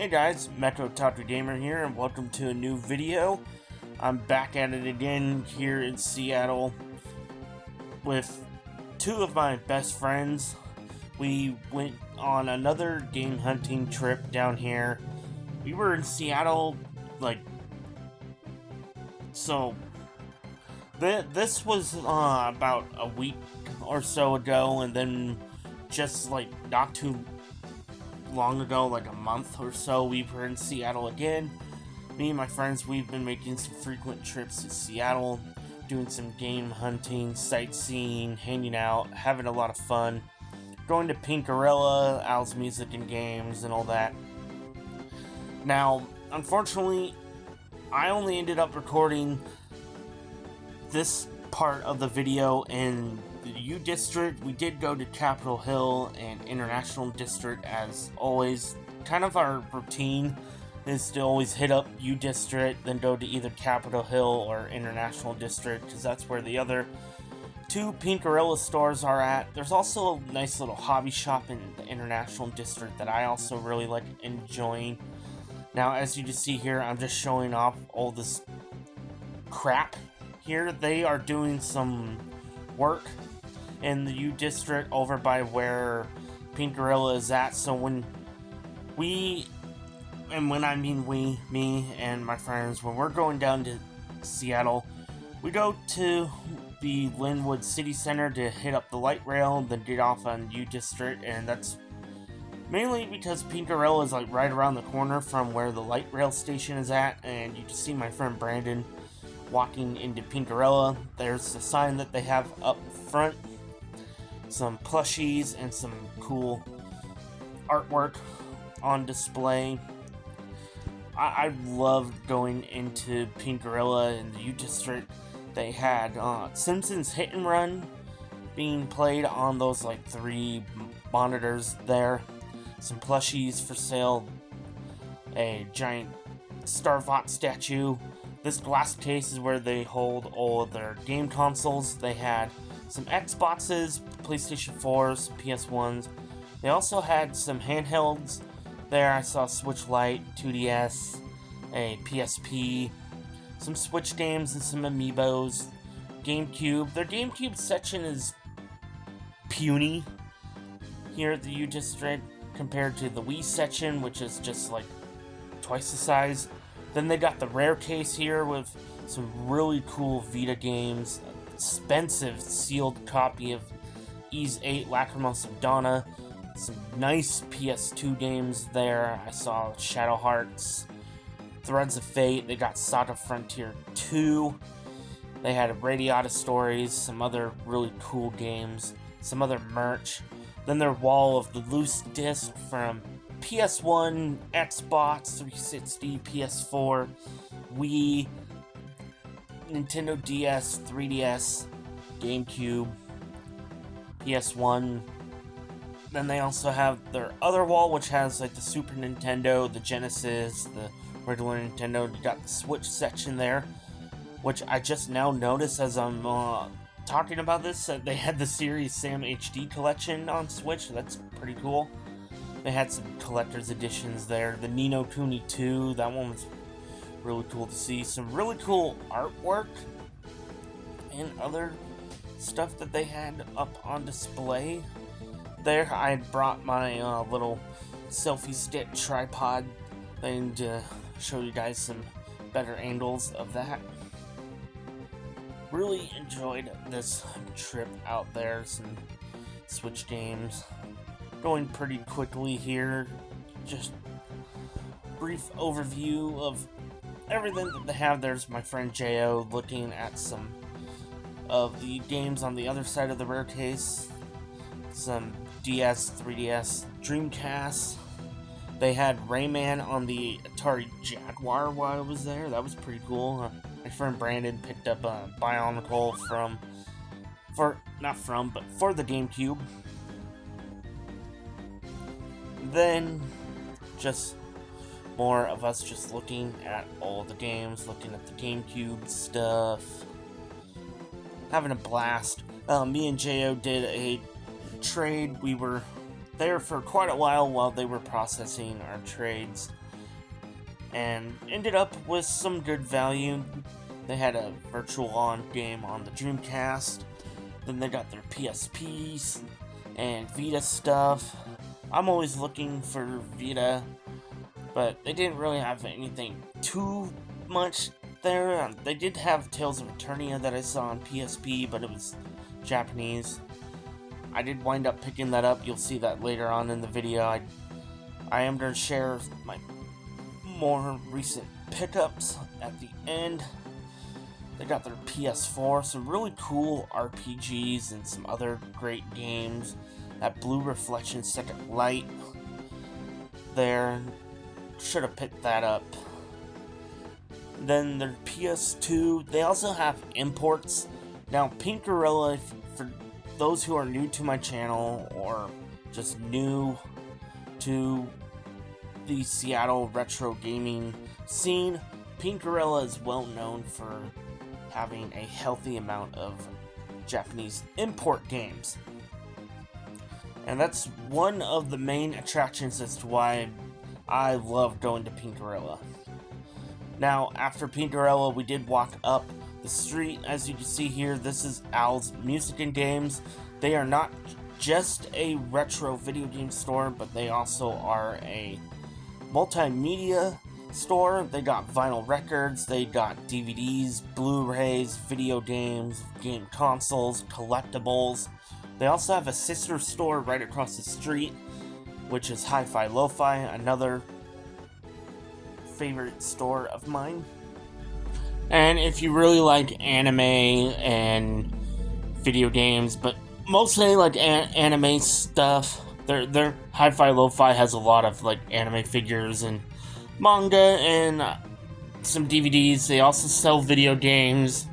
Hey guys, Metro Tattoo Gamer here, and welcome to a new video. I'm back at it again here in Seattle with two of my best friends. We went on another game hunting trip down here. We were in Seattle, this was about a week or so ago, and then just not too long ago, like a month or so, we were in Seattle again. Me and my friends, we've been making some frequent trips to Seattle, doing some game hunting, sightseeing, hanging out, having a lot of fun, going to Pinkarella, Al's Music and Games, and all that. Now, unfortunately, I only ended up recording this part of the video in the U District. We did go to Capitol Hill and International District as always. Kind of our routine is to always hit up U District, then go to either Capitol Hill or International District, because that's where the other two Pinkarella stores are at. There's also a nice little hobby shop in the International District that I also really like enjoying. Now, as you can see here, I'm just showing off all this crap here. They are doing some work in the U District over by where Pinkarella is at. So when I mean we, me and my friends, when we're going down to Seattle, we go to the Linwood City Center to hit up the light rail, then get off on U District, and that's mainly because Pinkarella is right around the corner from where the light rail station is at, and you can see my friend Brandon walking into Pinkarella. There's a sign that they have up front, some plushies and some cool artwork on display. I loved going into Pinkarella in the U District. They had Simpsons Hit and Run being played on those 3 monitors there. Some plushies for sale, a giant Starvot statue. This glass case is where they hold all of their game consoles. They had some Xboxes, PlayStation 4s, PS1s. They also had some handhelds there. I saw Switch Lite, 2DS, a PSP, some Switch games, and some amiibos. GameCube. Their GameCube section is puny here at the U District compared to the Wii section, which is just twice the size. Then they got the rare case here with some really cool Vita games, expensive sealed copy of Ys 8 Lacrimosa Donna, some nice PS2 games there. I saw Shadow Hearts, Threads of Fate. They got Saga Frontier 2. They had Radiata Stories, some other really cool games, some other merch. Then their wall of the loose disc from PS1, Xbox 360, PS4, Wii, Nintendo DS, 3DS, GameCube, PS1. Then they also have their other wall, which has the Super Nintendo, the Genesis, the regular Nintendo. You got the Switch section there, which I just now noticed as I'm talking about this. They had the Series Sam HD collection on Switch. That's pretty cool. They had some collector's editions there. The Ni no Kuni 2, that one was really cool to see. Some really cool artwork and other stuff that they had up on display there. I brought my little selfie stick tripod thing to show you guys some better angles of that. Really enjoyed this trip out there. Some Switch games. Going pretty quickly here, just brief overview of everything that they have. There's my friend Jo looking at some of the games on the other side of the rare case. Some DS, 3DS, Dreamcast. They had Rayman on the Atari Jaguar while I was there. That was pretty cool. My friend Brandon picked up a Bionicle for the GameCube. Then, just more of us just looking at all the games, looking at the GameCube stuff, having a blast. Me and Jo did a trade. We were there for quite a while they were processing our trades. and ended up with some good value. They had a virtual on game on the Dreamcast, then they got their PSPs and Vita stuff. I'm always looking for Vita, but they didn't really have anything too much there. They did have Tales of Eternia that I saw on PSP, but it was Japanese. I did wind up picking that up. You'll see that later on in the video. I am going to share my more recent pickups at the end. They got their PS4, some really cool RPGs and some other great games. That Blue Reflection Second Light there, should have picked that up. Then their PS2, they also have imports. Now, Pink Gorilla, for those who are new to my channel or just new to the Seattle retro gaming scene, Pink Gorilla is well known for having a healthy amount of Japanese import games. And that's one of the main attractions as to why I love going to Pink Gorilla. Now, after Pink Gorilla, we did walk up the street. As you can see here, this is Al's Music and Games. They are not just a retro video game store, but they also are a multimedia store. They got vinyl records, they got DVDs, Blu-rays, video games, game consoles, collectibles. They also have a sister store right across the street, which is Hi-Fi Lo-Fi, another favorite store of mine. And if you really like anime and video games, but mostly like anime stuff, their Hi-Fi Lo-Fi has a lot of like anime figures and manga and some DVDs. They also sell video games.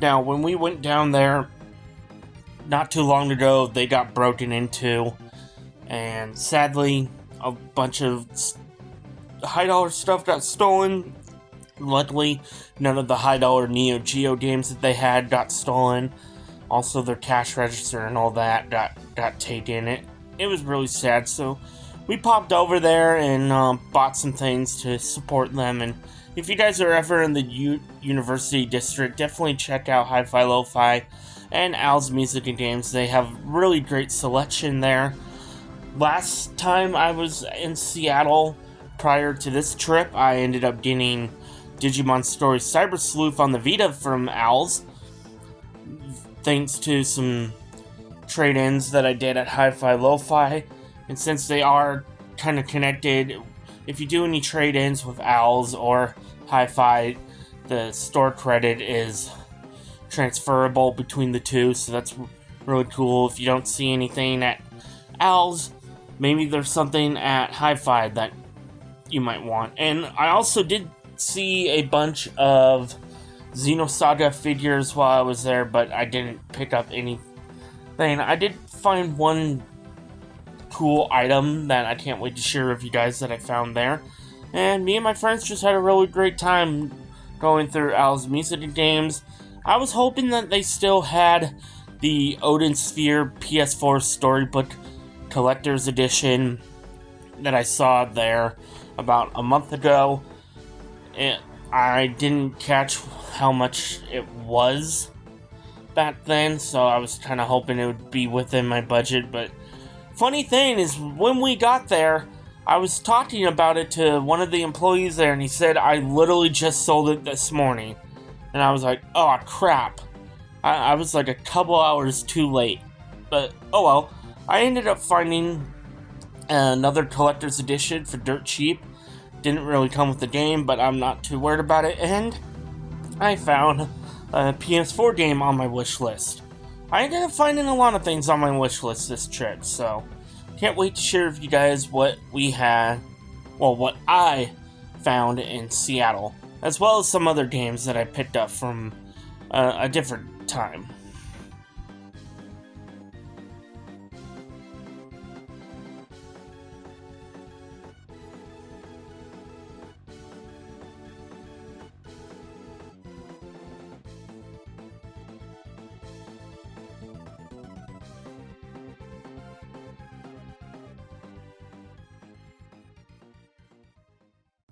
Now, when we went down there not too long ago, they got broken into, and sadly, a bunch of high dollar stuff got stolen. Luckily, none of the high dollar Neo Geo games that they had got stolen. Also, their cash register and all that got taken. It was really sad, so we popped over there and bought some things to support them. And if you guys are ever in the University District, definitely check out Hi-Fi Lo-Fi and Al's Music and Games. They have really great selection there. Last time I was in Seattle, prior to this trip, I ended up getting Digimon Story Cyber Sleuth on the Vita from Al's, thanks to some trade-ins that I did at Hi-Fi Lo-Fi. And since they are kind of connected, if you do any trade-ins with Al's or Hi-Fi, the store credit is transferable between the two, so that's really cool. If you don't see anything at Al's, maybe there's something at Hi-Fi that you might want. And I also did see a bunch of Xenosaga figures while I was there, but I didn't pick up anything. I did find one cool item that I can't wait to share with you guys that I found there. And me and my friends just had a really great time going through Al's Music and Games. I was hoping that they still had the Odin Sphere PS4 Storybook Collector's Edition that I saw there about a month ago. I didn't catch how much it was back then, so I was kind of hoping it would be within my budget. But funny thing is, when we got there, I was talking about it to one of the employees there, and he said, I literally just sold it this morning. And I was like, oh crap. I was like a couple hours too late. But oh well. I ended up finding another collector's edition for dirt cheap. Didn't really come with the game, but I'm not too worried about it. And I found a PS4 game on my wish list. I ended up finding a lot of things on my wish list this trip, so can't wait to share with you guys what we had, well, what I found in Seattle, as well as some other games that I picked up from a different time.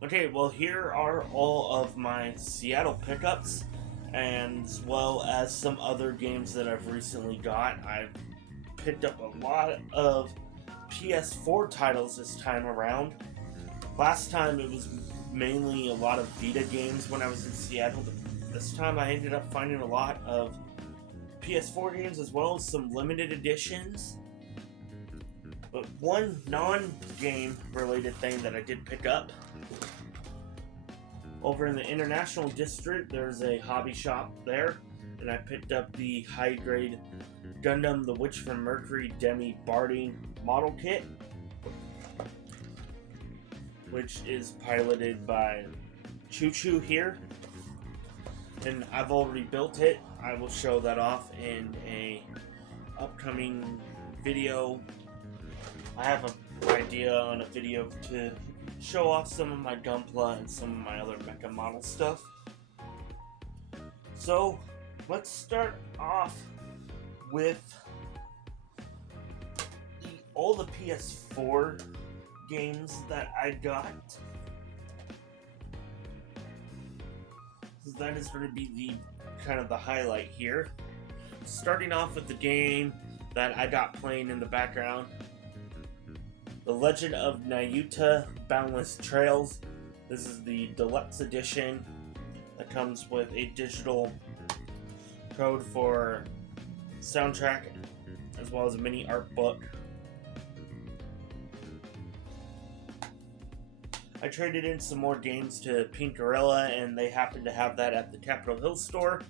Okay, well, here are all of my Seattle pickups, and as well as some other games that I've recently got. I've picked up a lot of PS4 titles this time around. Last time it was mainly a lot of Vita games when I was in Seattle, but this time I ended up finding a lot of PS4 games as well as some limited editions. But one non-game related thing that I did pick up, over in the International District, there's a hobby shop there, and I picked up the high-grade Gundam The Witch from Mercury Demi Barding model kit, which is piloted by Choo Choo here, and I've already built it. I will show that off in a upcoming video. I have an idea on a video to show off some of my Gunpla and some of my other mecha model stuff. So let's start off with all the PS4 games that I got. That is going to be the kind of the highlight here. Starting off with the game that I got playing in the background, The Legend of Nayuta Boundless Trails. This is the deluxe edition that comes with a digital code for soundtrack as well as a mini art book. I traded in some more games to Pink Gorilla, and they happened to have that at the Capitol Hill store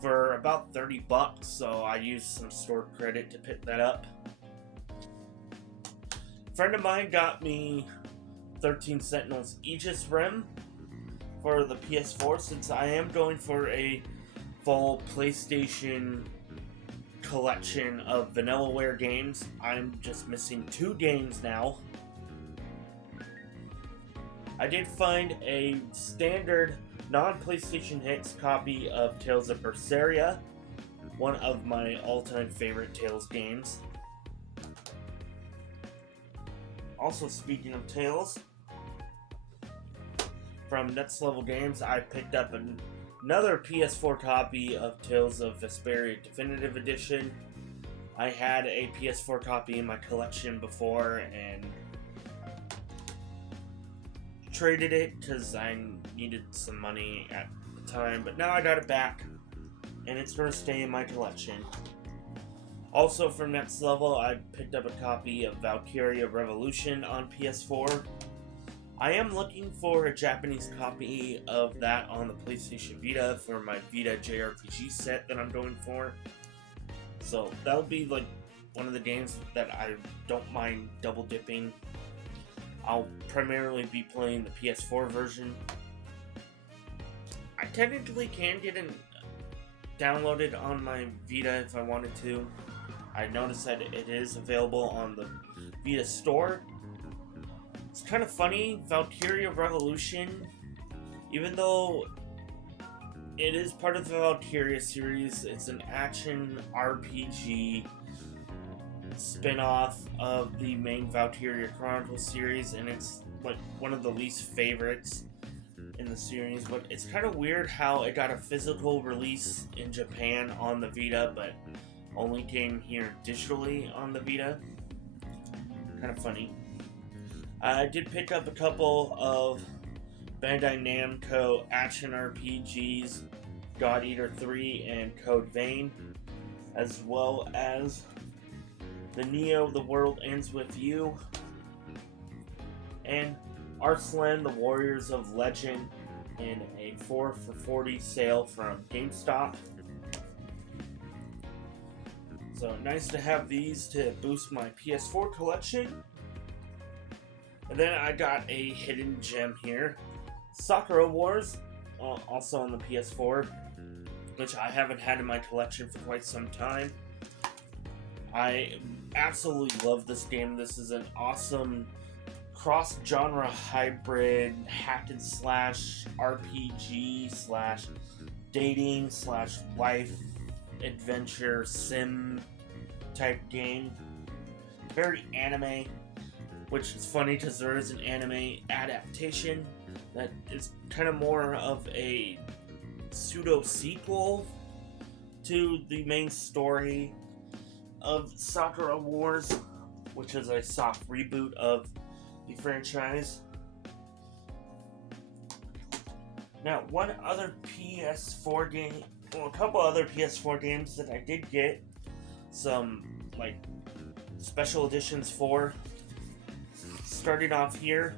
for about $30, so I used some stored credit to pick that up. A friend of mine got me 13 Sentinels Aegis Rim for the PS4, since I am going for a full PlayStation collection of Vanillaware games. I'm just missing 2 games now. I did find a standard non-PlayStation hits copy of Tales of Berseria, one of my all-time favorite Tales games. Also, speaking of Tales, from Next Level Games, I picked up another PS4 copy of Tales of Vesperia Definitive Edition. I had a PS4 copy in my collection before and traded it because I needed some money at the time, but now I got it back and it's going to stay in my collection. Also from Next Level, I picked up a copy of Valkyria Revolution on PS4. I am looking for a Japanese copy of that on the PlayStation Vita for my Vita JRPG set that I'm going for. So that'll be like one of the games that I don't mind double dipping. I'll primarily be playing the PS4 version. I technically can get it downloaded on my Vita if I wanted to. I noticed that it is available on the Vita store. It's kind of funny, Valkyria Revolution, even though it is part of the Valkyria series, it's an action RPG spin-off of the main Valkyria Chronicles series, and it's like one of the least favorites in the series. But it's kind of weird how it got a physical release in Japan on the Vita, but only came here digitally on the Vita. Kind of funny. I did pick up a couple of Bandai Namco action RPGs, God Eater 3 and Code Vein, as well as the Neo The World Ends With You, and Arslan The Warriors of Legend in a 4 for $40 sale from GameStop. So nice to have these to boost my PS4 collection. And then I got a hidden gem here, Sakura Wars, also on the PS4, which I haven't had in my collection for quite some time. I absolutely love this game. This is an awesome cross-genre hybrid hack and slash RPG slash dating slash life adventure sim type game. Very anime, which is funny because there is an anime adaptation that is kind of more of a pseudo sequel to the main story of Sakura Wars, which is a soft reboot of the franchise. Now, one other PS4 game, well, a couple other PS4 games that I did get some like special editions for. Starting off here,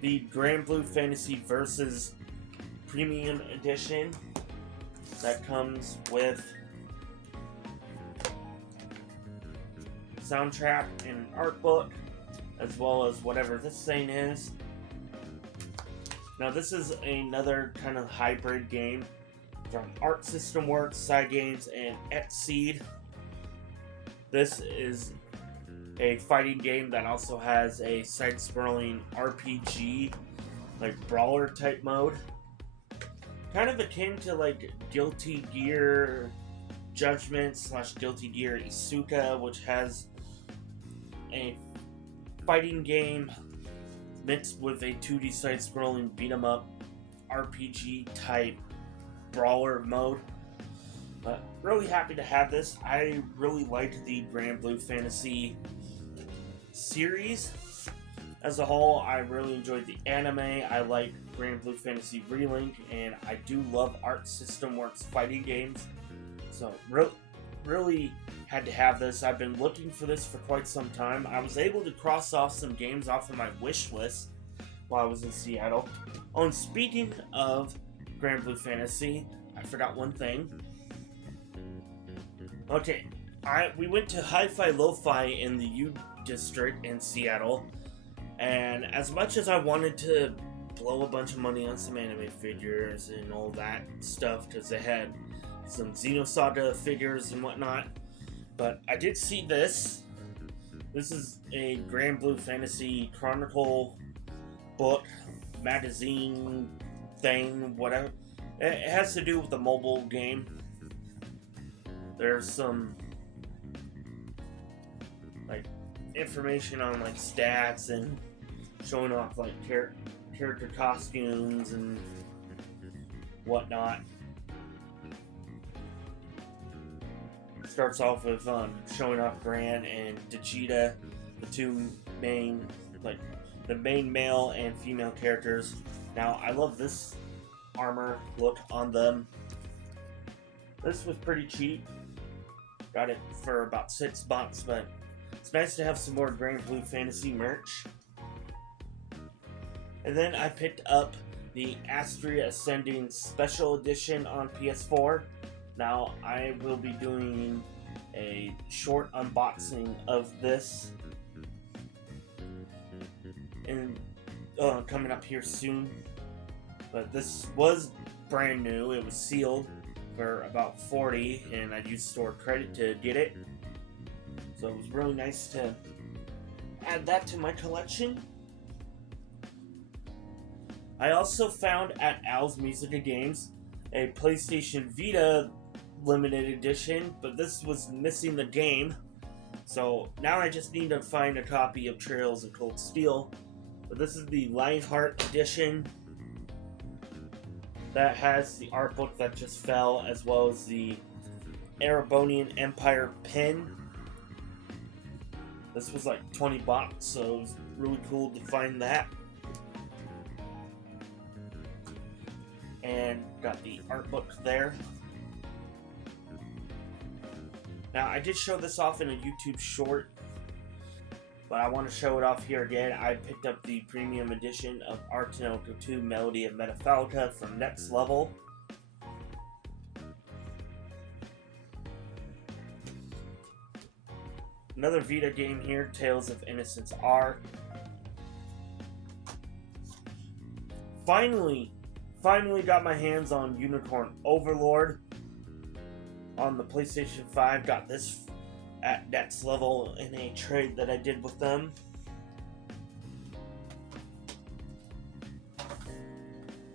the Grand Blue Fantasy Versus Premium Edition that comes with soundtrack and art book, as well as whatever this thing is. Now this is another kind of hybrid game from Art System Works, Cygames, and Xseed. This is a fighting game that also has a side-scrolling RPG, like brawler type mode. Kind of akin to like Guilty Gear Judgment / Guilty Gear Isuka, which has a fighting game mixed with a 2D side-scrolling beat-em-up RPG type brawler mode. But really happy to have this. I really liked the Grand Blue Fantasy series as a whole. I really enjoyed the anime. I like Grand Blue Fantasy Relink, and I do love Art System Works fighting games. So really had to have this. I've been looking for this for quite some time. I was able to cross off some games off of my wish list while I was in Seattle. Oh, and speaking of Grand Blue Fantasy, I forgot one thing. Okay, we went to Hi-Fi Lo-Fi in the U District in Seattle, and as much as I wanted to blow a bunch of money on some anime figures and all that stuff, because they had some Xenosaga figures and whatnot, but I did see this. This is a Grand Blue Fantasy Chronicle book, magazine thing, whatever. It has to do with the mobile game. There's some like information on like stats and showing off like character costumes and whatnot. Starts off with showing off Gran and Vegeta, the two main, like the main male and female characters. Now I love this armor look on them. This was pretty cheap. Got it for about $6, but it's nice to have some more Grand Blue Fantasy merch. And then I picked up the Astria Ascending Special Edition on PS4. Now I will be doing a short unboxing of this and coming up here soon. But this was brand new. It was sealed for about $40, and I used store credit to get it. So it was really nice to add that to my collection. I also found at Al's Musica Games a PlayStation Vita limited edition, but this was missing the game. So now I just need to find a copy of Trails of Cold Steel. But this is the Lionheart edition that has the art book that just fell, as well as the Erebonian Empire pin. This was like $20, so it was really cool to find that. And got the art book there. Now, I did show this off in a YouTube short, but I want to show it off here again. I picked up the premium edition of Artanoka 2 Melody of Metafalca from Next Level. Another Vita game here, Tales of Innocence R. Finally got my hands on Unicorn Overlord on the PlayStation 5. Got this at Next Level in a trade that I did with them.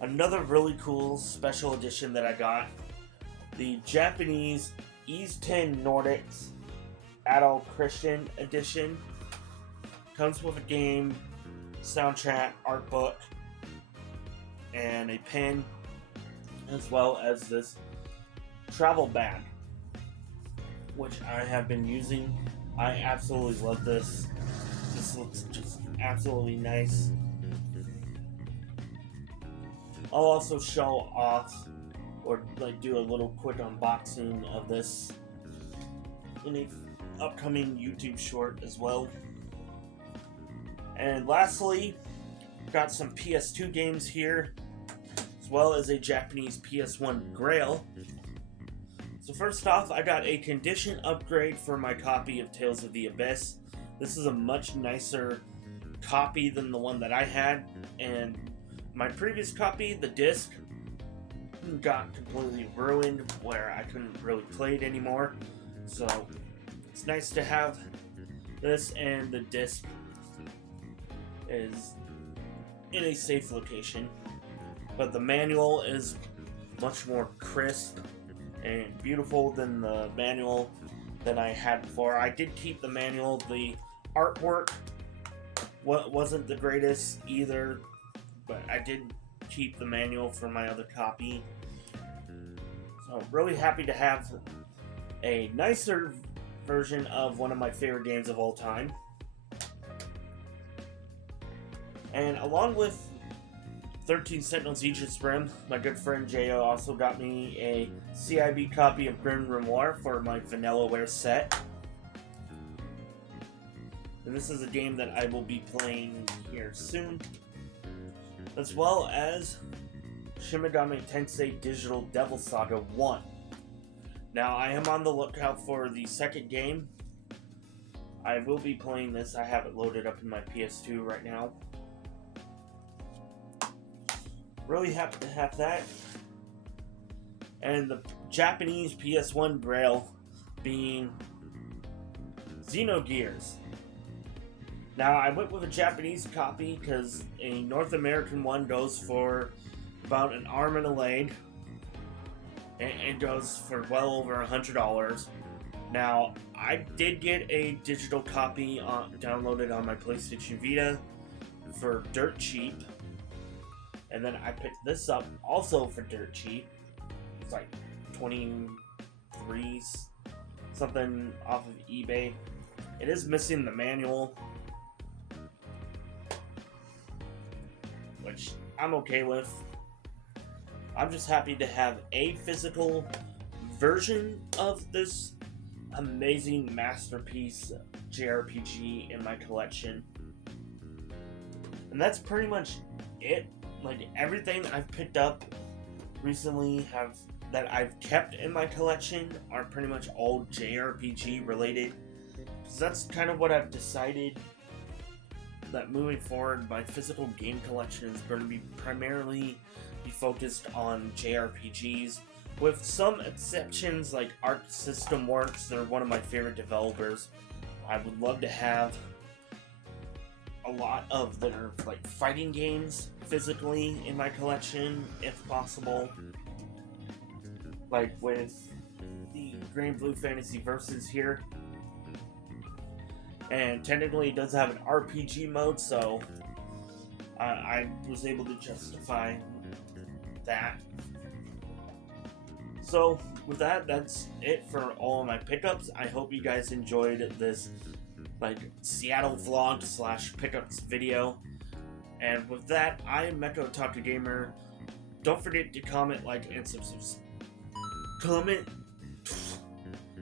Another really cool special edition that I got, the Japanese Ease 10 Nordics Adult Christian Edition. Comes with a game, soundtrack, art book. and a pen, as well as this travel bag, which I have been using. I absolutely love this. This looks just absolutely nice. I'll also show off or like do a little quick unboxing of this in a upcoming YouTube short as well. And lastly, got some PS2 games here, as well as a Japanese PS1 Grail. So first off, I got a condition upgrade for my copy of Tales of the Abyss. This is a much nicer copy than the one that I had, and my previous copy, the disc, got completely ruined where I couldn't really play it anymore. So it's nice to have this, and the disc is in a safe location. But the manual is much more crisp and beautiful than the manual that I had before. I did keep the manual. The artwork wasn't the greatest either, but I did keep the manual for my other copy. So really happy to have a nicer version of one of my favorite games of all time. And along with 13 Sentinels Aegis Rim, my good friend Jo also got me a CIB copy of Grim Grimoire for my Vanillaware set. And this is a game that I will be playing here soon, as well as Shin Megami Tensei Digital Devil Saga 1. Now, I am on the lookout for the second game. I will be playing this. I have it loaded up in my PS2 right now. Really happy to have that. And the Japanese PS1 Grail being Xenogears. Now, I went with a Japanese copy because a North American one goes for about an arm and a leg. It goes for well over $100. Now, I did get a digital copy downloaded on my PlayStation Vita for dirt cheap. And then I picked this up also for dirt cheap. It's like 23 something off of eBay. It is missing the manual, which I'm okay with. I'm just happy to have a physical version of this amazing masterpiece JRPG in my collection. And that's pretty much it. Like, everything I've picked up recently that I've kept in my collection are pretty much all JRPG related. Because that's kind of what I've decided, that moving forward, my physical game collection is going to be primarily focused on JRPGs, with some exceptions like Arc System Works. They're one of my favorite developers. I would love to have a lot of their like fighting games physically in my collection, if possible. Like with the Green Blue Fantasy Versus here. And technically it does have an RPG mode, so I was able to justify that. So with that, that's it for all of my pickups. I hope you guys enjoyed this like Seattle vlog / pickups video. And with that, I am Mecha Otaku Gamer. Don't forget to comment, like, and comment.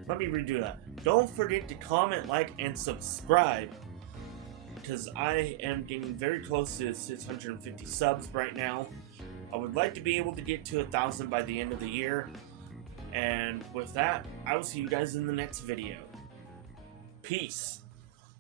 Let me redo that. Don't forget to comment, like, and subscribe, because I am getting very close to 650 subs right now. I would like to be able to get to 1,000 by the end of the year. And with that, I will see you guys in the next video. Peace.